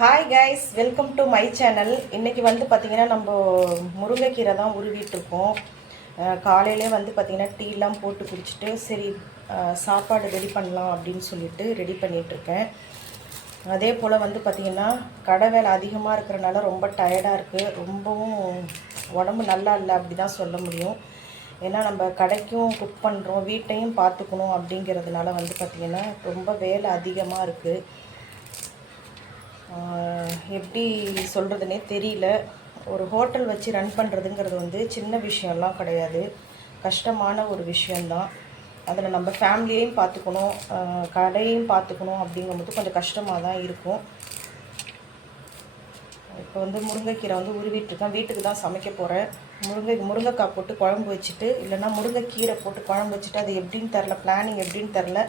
Hi guys welcome to my channel இன்றைக்கி வந்து பார்த்திங்கன்னா நம்ம முருங்கைக்கீரை தான் உருவிட்டுருக்கோம். காலையிலே வந்து பார்த்திங்கன்னா டீலாம் போட்டு குடிச்சிட்டு சரி சாப்பாடு ரெடி பண்ணலாம் அப்படின்னு சொல்லிட்டு ரெடி பண்ணிகிட்ருக்கேன் அதே போல் வந்து பார்த்திங்கன்னா கடை வேலை அதிகமாக இருக்கிறனால ரொம்ப டயர்டாக இருக்குது ரொம்பவும் உடம்பு நல்லா இல்லை அப்படி தான் சொல்ல முடியும். ஏன்னா நம்ம கடைக்கும் குக் பண்ணுறோம் வீட்டையும் பார்த்துக்கணும் அப்படிங்கிறதுனால வந்து பார்த்திங்கன்னா ரொம்ப வேலை அதிகமாக இருக்குது எப்படி சொல்கிறதுனே தெரியல. ஒரு ஹோட்டல் வச்சு ரன் பண்ணுறதுங்கிறது வந்து சின்ன விஷயம்லாம் கிடையாது. கஷ்டமான ஒரு விஷயந்தான் அதில் நம்ம ஃபேமிலியையும் பார்த்துக்கணும் கடையும் கடையையும் பார்த்துக்கணும் அப்படிங்கும்போது கொஞ்சம் கஷ்டமாக தான் இருக்கும். இப்போ வந்து முருங்கைக்கீரை வந்து உருவிட்டுருக்கேன். வீட்டுக்கு தான் சமைக்க போகிறேன் முருங்கை முருங்கைக்காய் போட்டு குழம்பு வச்சுட்டு இல்லைன்னா முருங்கைக்கீரை போட்டு குழம்பு வச்சுட்டு அது எப்படின்னு தெரில பிளானிங் எப்படின்னு தெரில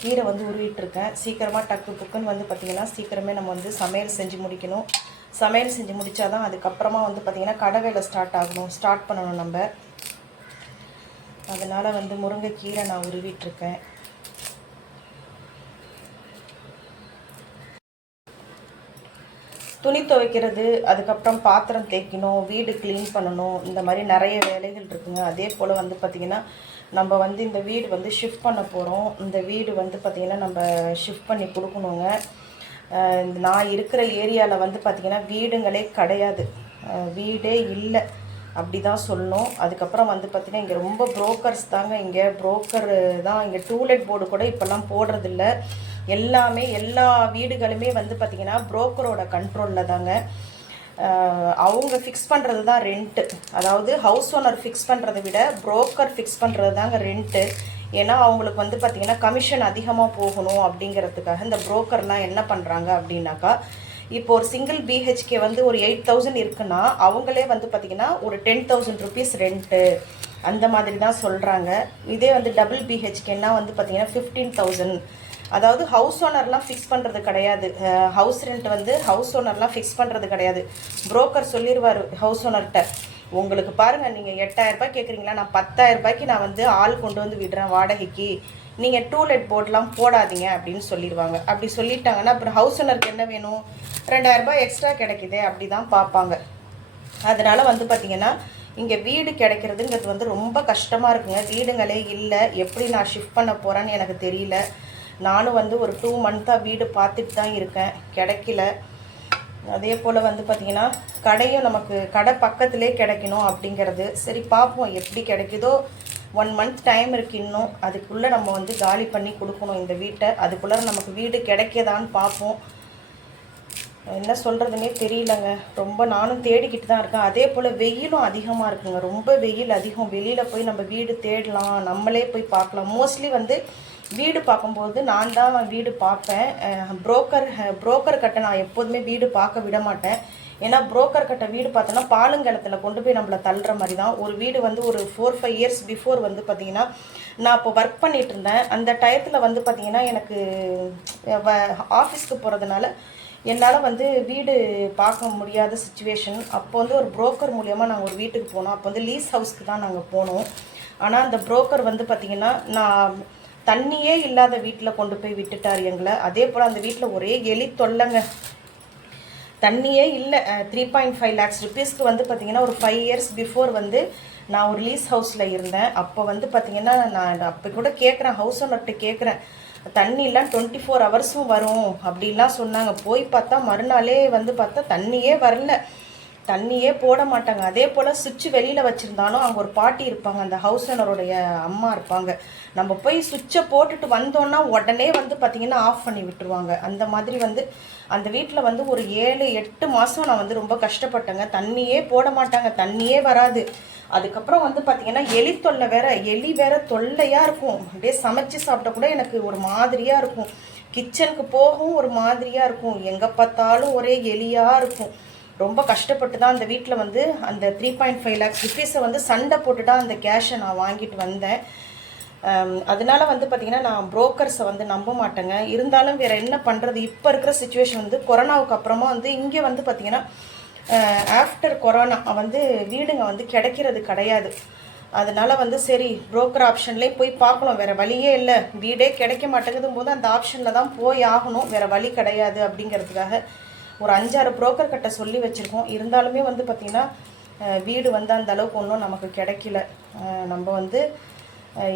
கீரை வந்து உருவிட்டுருக்கேன். சீக்கிரமாக டக்கு புக்குன்னு வந்து பார்த்திங்கன்னா சீக்கிரமே நம்ம வந்து சமையல் செஞ்சு முடிக்கணும். சமையல் செஞ்சு முடிச்சாதான் அதுக்கப்புறமா வந்து பார்த்திங்கன்னா கடை வேலை ஸ்டார்ட் ஆகணும். ஸ்டார்ட் பண்ணணும் நம்ம. அதனால் வந்து முருங்கைக்கீரை நான் உருவிட்டுருக்கேன். துணி துவைக்கிறது அதுக்கப்புறம் பாத்திரம் தேய்க்கணும் வீடு க்ளீன் பண்ணணும் இந்த மாதிரி நிறைய வேலைகள் இருக்குங்க. அதே போல் வந்து பார்த்திங்கன்னா நம்ம வந்து இந்த வீடு வந்து ஷிஃப்ட் பண்ண போகிறோம் இந்த வீடு வந்து பார்த்திங்கன்னா நம்ம ஷிஃப்ட் பண்ணி கொடுக்கணுங்க. நான் இருக்கிற ஏரியாவில் வந்து பார்த்திங்கன்னா வீடுங்களே கிடையாது. வீடே இல்லை. அப்படி தான் சொல்லணும். அதுக்கப்புறம் வந்து பார்த்திங்கன்னா இங்கே ரொம்ப புரோக்கர்ஸ் தாங்க இங்கே. புரோக்கர் தான் இங்கே டூலெட் போர்டு கூட இப்போல்லாம் போடுறதில்ல. எல்லாமே எல்லா வீடுகளுமே வந்து பார்த்திங்கன்னா புரோக்கரோட கண்ட்ரோலில் தாங்க. அவங்க ஃபிக்ஸ் பண்ணுறது தான் ரெண்ட்டு அதாவது ஹவுஸ் ஓனர் ஃபிக்ஸ் பண்ணுறதை விட புரோக்கர் ஃபிக்ஸ் பண்ணுறது தாங்க ரெண்ட்டு ஏன்னா அவங்களுக்கு வந்து பார்த்திங்கன்னா கமிஷன் அதிகமாக போகணும் அப்படிங்கிறதுக்காக இந்த புரோக்கர்லாம் என்ன பண்ணுறாங்க அப்படின்னாக்கா இப்போ ஒரு சிங்கிள் பிஹெச்கே வந்து ஒரு எயிட் தௌசண்ட் இருக்குன்னா அவங்களே வந்து பார்த்திங்கன்னா ஒரு டென் தௌசண்ட் ருபீஸ் ரெண்ட்டு அந்த மாதிரி தான் சொல்கிறாங்க இதே வந்து டபுள் பிஹெச்கேன்னா வந்து பார்த்திங்கன்னா ஃபிஃப்டீன் தௌசண்ட் அதாவது ஹவுஸ் ஓனர்லாம் ஃபிக்ஸ் பண்ணுறது கிடையாது. ஹவுஸ் ரெண்ட் வந்து ஹவுஸ் ஓனர்லாம் ஃபிக்ஸ் பண்ணுறது கிடையாது. புரோக்கர் சொல்லிடுவார் ஹவுஸ் ஓனர்கிட்ட உங்களுக்கு பாருங்கள் நீங்கள் எட்டாயிரரூபா கேட்குறீங்களா நான் பத்தாயிரரூபாய்க்கு நான் வந்து ஆள் கொண்டு வந்து விடுறேன் வாடகைக்கு. நீங்கள் டூலெட் போர்ட்லாம் போடாதீங்க அப்படின்னு சொல்லிடுவாங்க அப்படி சொல்லிட்டாங்கன்னா அப்புறம் ஹவுஸ் ஓனருக்கு என்ன வேணும்? ரெண்டாயிரரூபா எக்ஸ்ட்ரா கிடைக்குதே அப்படி தான் பார்ப்பாங்க. அதனால் வந்து பார்த்திங்கன்னா இங்கே வீடு கிடைக்கிறதுங்கிறது வந்து ரொம்ப கஷ்டமாக இருக்குங்க. வீடுங்களே இல்லை. எப்படி நான் ஷிஃப்ட் பண்ண போகிறேன்னு எனக்கு தெரியல. நானும் வந்து ஒரு டூ மந்த்தாக வீடு பார்த்துட்டு தான் இருக்கேன். கிடைக்கல. அதே போல் வந்து பார்த்திங்கன்னா கடையும் நமக்கு கடை பக்கத்திலே கிடைக்கணும் அப்படிங்கிறது. சரி பார்ப்போம் எப்படி கிடைக்குதோ. ஒன் மந்த் டைம் இருக்கு இன்னும். அதுக்குள்ளே நம்ம வந்து காலி பண்ணி கொடுக்கணும் இந்த வீட்டை. அதுக்குள்ளே நமக்கு வீடு கிடைக்கதான்னு பார்ப்போம். என்ன சொல்கிறதுனே தெரியலங்க. ரொம்ப நானும் தேடிக்கிட்டு தான் இருக்கேன். அதே போல் வெயிலும் அதிகமாக இருக்குங்க. ரொம்ப வெயில் அதிகம். வெளியில் போய் நம்ம வீடு தேடலாம். நம்மளே போய் பார்க்கலாம். மோஸ்ட்லி வந்து வீடு பார்க்கும்போது நான் தான் வீடு பார்ப்பேன். புரோக்கர் புரோக்கர் கிட்ட நான் எப்போதுமே வீடு பார்க்க விட மாட்டேன். ஏன்னா புரோக்கர் கிட்ட வீடு பார்த்தோன்னா பாலுங்கலத்தில் கொண்டு போய் நம்மளை தள்ளுற மாதிரி தான். ஒரு வீடு வந்து ஒரு ஃபோர் ஃபைவ் இயர்ஸ் பிஃபோர் வந்து பார்த்தீங்கன்னா நான் இப்போ ஒர்க் பண்ணிட்டு இருந்தேன். அந்த டயத்தில் வந்து பார்த்தீங்கன்னா எனக்கு ஆஃபீஸ்க்கு போகிறதுனால என்னால் வந்து வீடு பார்க்க முடியாத சுச்சுவேஷன் அப்போ வந்து ஒரு புரோக்கர் மூலியமாக நாங்கள் ஒரு வீட்டுக்கு போனோம். அப்போ வந்து லீஸ் ஹவுஸ்க்கு தான் நாங்கள் போனோம். ஆனால் அந்த புரோக்கர் வந்து பார்த்திங்கன்னா நான் தண்ணியே இல்லாத வீட்டில் கொண்டு போய் விட்டுட்டார் எங்களை. அதே போல் அந்த வீட்டில் ஒரே எலி தொல்லைங்க. தண்ணியே இல்லை. த்ரீ பாயிண்ட் ஃபைவ் லேக்ஸ் ருபீஸ்க்கு வந்து பார்த்தீங்கன்னா ஒரு ஃபைவ் இயர்ஸ் பிஃபோர் வந்து நான் ஒரு லீஸ் ஹவுஸில் இருந்தேன். அப்போ வந்து பார்த்தீங்கன்னா நான் அப்போ கூட கேட்குறேன் ஹவுஸ் ஓனர்கிட்ட கேட்குறேன் தண்ணிலாம் டுவெண்ட்டி ஃபோர் ஹவர்ஸும் வரும் அப்படின்லாம் சொன்னாங்க. போய் பார்த்தா மறுநாளே வந்து பார்த்தா தண்ணியே வரல. தண்ணியே போட மாட்டாங்க. அதே போல் சுவிட்சு வெளியில் வச்சுருந்தாலும் அங்கே ஒரு பாட்டி இருப்பாங்க. அந்த ஹவுஸ் ஓனருடைய அம்மா இருப்பாங்க. நம்ம போய் சுவிட்சை போட்டுட்டு வந்தோன்னா உடனே வந்து பார்த்திங்கன்னா ஆஃப் பண்ணி விட்டுருவாங்க. அந்த மாதிரி வந்து அந்த வீட்டில் வந்து ஒரு ஏழு எட்டு மாதம் நான் வந்து ரொம்ப கஷ்டப்பட்டேங்க. தண்ணியே போட மாட்டாங்க. தண்ணியே வராது. அதுக்கப்புறம் வந்து பார்த்திங்கன்னா எலி தொல்லை வேற எலி வேற தொல்லையாக இருக்கும். அப்படியே சமைச்சு சாப்பிட்ட கூட எனக்கு ஒரு மாதிரியாக இருக்கும். கிச்சனுக்கு போகவும் ஒரு மாதிரியாக இருக்கும். எங்கே பார்த்தாலும் ஒரே எலியாக இருக்கும். ரொம்ப கஷ்டப்பட்டு தான் அந்த வீட்டில் வந்து அந்த த்ரீ பாயிண்ட் ஃபைவ் லேக்ஸ் ருபீஸை வந்து சண்டை போட்டு தான் அந்த கேஷை நான் வாங்கிட்டு வந்தேன். அதனால வந்து பார்த்திங்கன்னா நான் புரோக்கர்ஸை வந்து நம்ப மாட்டேங்க. இருந்தாலும் வேறு என்ன பண்ணுறது இப்போ இருக்கிற சுச்சுவேஷன் வந்து கொரோனாவுக்கு அப்புறமா வந்து இங்கே வந்து பார்த்திங்கன்னா ஆஃப்டர் கொரோனா வந்து வீடுங்க வந்து கிடைக்கிறது கிடையாது. அதனால் வந்து சரி புரோக்கர் ஆப்ஷன்லேயே போய் பார்க்கலாம் வேறு வழியே இல்லை. வீடே கிடைக்க மாட்டேங்குதும் போது அந்த ஆப்ஷனில் தான் போய் ஆகணும். வேறு வழி கிடையாது அப்படிங்கிறதுக்காக ஒரு அஞ்சாறு புரோக்கர் கிட்ட சொல்லி வச்சுருக்கோம். இருந்தாலுமே வந்து பார்த்திங்கன்னா வீடு வந்து அந்த அளவுக்கு ஒன்றும் நமக்கு கிடைக்கல. நம்ம வந்து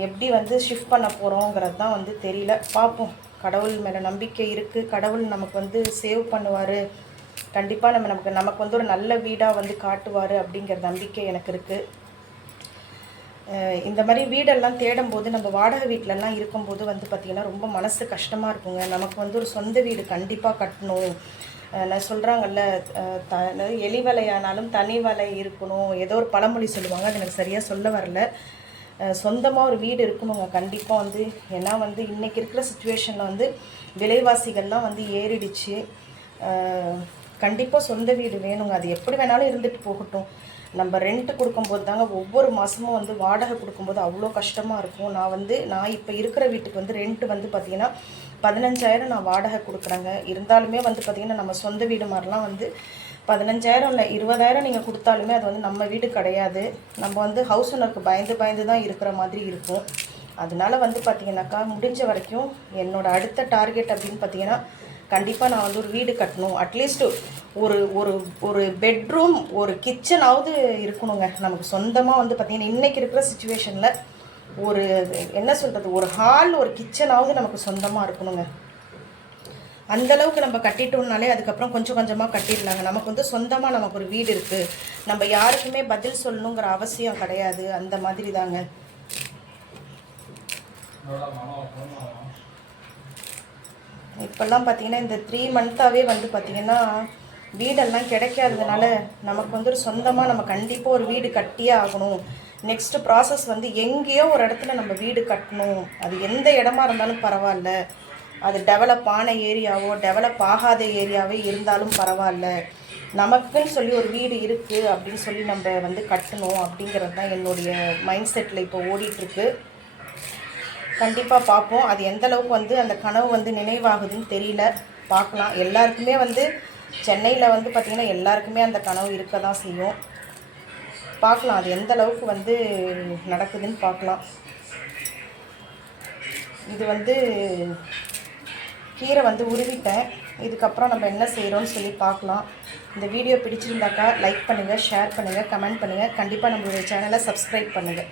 எப்படி வந்து ஷிஃப்ட் பண்ண போகிறோங்கிறது தான் வந்து தெரியல. பார்ப்போம். கடவுள் மேலே நம்பிக்கை இருக்குது கடவுள் நமக்கு வந்து சேவ் பண்ணுவார். கண்டிப்பாக நம்ம நமக்கு நமக்கு வந்து ஒரு நல்ல வீடாக வந்து காட்டுவார் அப்படிங்கிற நம்பிக்கை எனக்கு இருக்குது இந்த மாதிரி வீடெல்லாம் தேடும்போது நம்ம வாடகை வீட்டிலலாம் இருக்கும்போது வந்து பார்த்திங்கன்னா ரொம்ப மனசு கஷ்டமாக இருக்குங்க. நமக்கு வந்து ஒரு சொந்த வீடு கண்டிப்பாக கட்டணும். நான் சொல்கிறாங்கல்ல த எலி வலையானாலும் தனி வலை இருக்கணும். ஏதோ ஒரு பழமொழி சொல்லுவாங்க. அது எனக்கு சரியாக சொல்ல வரல. சொந்தமாக ஒரு வீடு இருக்கணுங்க கண்டிப்பாக வந்து ஏன்னா வந்து இன்றைக்கி இருக்கிற சுச்சுவேஷனில் வந்து விலைவாசிகள்லாம் வந்து ஏறிடுச்சு. கண்டிப்பாக சொந்த வீடு வேணுங்க. அது எப்படி வேணாலும் இருந்துட்டு போகட்டும். நம்ம ரெண்ட்டு கொடுக்கும்போது தாங்க ஒவ்வொரு மாதமும் வந்து வாடகை கொடுக்கும்போது அவ்வளோ கஷ்டமாக இருக்கும். நான் வந்து நான் இப்போ இருக்கிற வீட்டுக்கு வந்து ரெண்ட்டு வந்து பார்த்திங்கன்னா பதினஞ்சாயிரம் நான் வாடகை கொடுக்குறேங்க. இருந்தாலுமே வந்து பார்த்திங்கன்னா நம்ம சொந்த வீடு மாதிரிலாம் வந்து பதினஞ்சாயிரம் இல்லை இருபதாயிரம் நீங்கள் கொடுத்தாலுமே அது வந்து நம்ம வீடு கிடையாது. நம்ம வந்து ஹவுஸ் ஓனருக்கு பயந்து பயந்து தான் இருக்கிற மாதிரி இருக்கும். அதனால வந்து பார்த்திங்கனாக்கா முடிஞ்ச வரைக்கும் என்னோடய அடுத்த டார்கெட் அப்படின்னு பார்த்தீங்கன்னா கண்டிப்பாக நான் வந்து ஒரு வீடு கட்டணும். அட்லீஸ்ட் ஒரு ஒரு ஒரு பெட்ரூம் ஒரு கிச்சனாவது இருக்கணுங்க. நமக்கு சொந்தமாக வந்து பார்த்திங்கன்னா இன்றைக்கி இருக்கிற சுச்சுவேஷனில் ஒரு என்ன சொல்கிறது ஒரு ஹால் ஒரு கிச்சனாவது நமக்கு சொந்தமாக இருக்கணுங்க. அந்த அளவுக்கு நம்ம கட்டிட்டோம்னாலே அதுக்கப்புறம் கொஞ்சம் கொஞ்சமாக கட்டிடலாங்க. நமக்கு வந்து சொந்தமாக நமக்கு ஒரு வீடு இருக்குது நம்ம யாருக்குமே பதில் சொல்லணுங்கிற அவசியம் கிடையாது. அந்த மாதிரி தாங்க இப்போல்லாம் பார்த்தீங்கன்னா இந்த த்ரீ மந்த்தாகவே வந்து பார்த்திங்கன்னா வீடெல்லாம் கிடைக்காததுனால நமக்கு வந்து ஒரு சொந்தமாக நம்ம கண்டிப்பாக ஒரு வீடு கட்டியே ஆகணும். நெக்ஸ்ட் ப்ராசஸ் வந்து எங்கேயோ ஒரு இடத்துல நம்ம வீடு கட்டணும். அது எந்த இடமா இருந்தாலும் பரவாயில்ல. அது டெவலப் ஆன ஏரியாவோ டெவலப் ஆகாத ஏரியாவே இருந்தாலும் பரவாயில்ல. நமக்குன்னு சொல்லி ஒரு வீடு இருக்குது அப்படின்னு சொல்லி நம்ம வந்து கட்டணும் அப்படிங்கிறது தான் என்னுடைய மைண்ட் செட்டில் இப்போ ஓடிட்டுருக்கு. கண்டிப்பாக பார்ப்போம். அது எந்த அளவுக்கு வந்து அந்த கனவு வந்து நினைவாகுதுன்னு தெரியல. பார்க்கலாம். எல்லாருக்குமே வந்து சென்னையில் வந்து பார்த்திங்கன்னா எல்லாருக்குமே அந்த கனவு இருக்க தான் செய்யும். பார்க்கலாம். அது எந்த அளவுக்கு வந்து நடக்குதுன்னு பார்க்கலாம். இது வந்து கீரை வந்து உருவிட்டேன். இதுக்கப்புறம் நம்ம என்ன செய்கிறோம்னு சொல்லி பார்க்கலாம். இந்த வீடியோ பிடிச்சிருந்தாக்கா லைக் பண்ணுங்கள் ஷேர் பண்ணுங்கள் கமெண்ட் பண்ணுங்கள் கண்டிப்பாக நம்மளுடைய சேனலை சப்ஸ்கிரைப் பண்ணுங்கள்